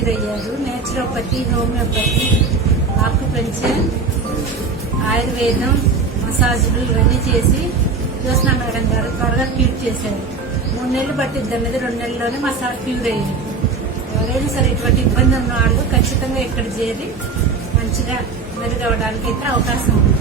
Cure అయ్యారు. Naturopathy, homeopathy, acupuncture, ఆయుర్వేదం, మసాజులు ఇవన్నీ చేసి జ్యోత్స్న మేడం గారు త్వరగా క్యూర్ చేశారు. 3 నెలలు పట్టిద్ది అన్నది 2 నెలల్లోనే మసాజ్ క్యూర్ అయ్యింది. ఎవరైనా సరే ఇటువంటి ఇబ్బంది ఉన్న వాళ్ళు ఖచ్చితంగా ఇక్కడ చేరి మంచిగా మెరుగవడానికి అయితే అవకాశం ఉంది.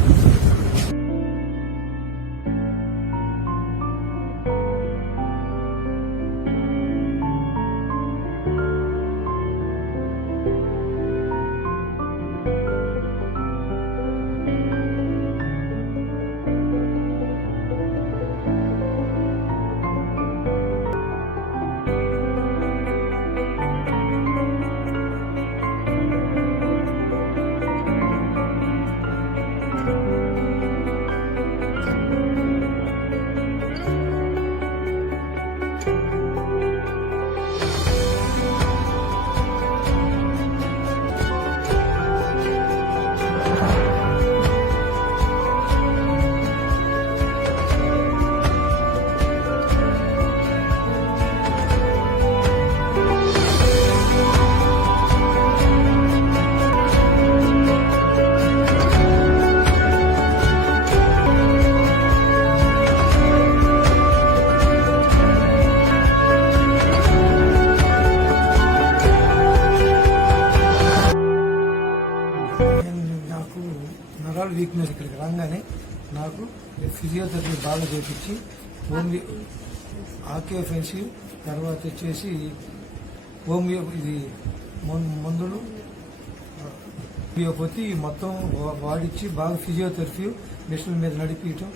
నరాల వీక్నెస్ ఇక్కడికి రాగానే నాకు ఫిజియోథెరపీ బాగా చేపించి ఓన్లీ ఆక్యుపెన్సివ్ తర్వాత వచ్చేసి హోమియో ఇది మందులు హోమియోపతి మొత్తం వాడిచ్చి బాగా ఫిజియోథెరపీ మిషన్ల మీద నడిపించడం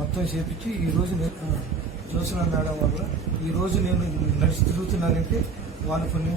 మొత్తం చేపించి ఈరోజు జ్యోత్స్న మేడం వల్ల ఈరోజు నేను నడిచి తిరుగుతున్నానంటే వాళ్ళ పుణ్యం.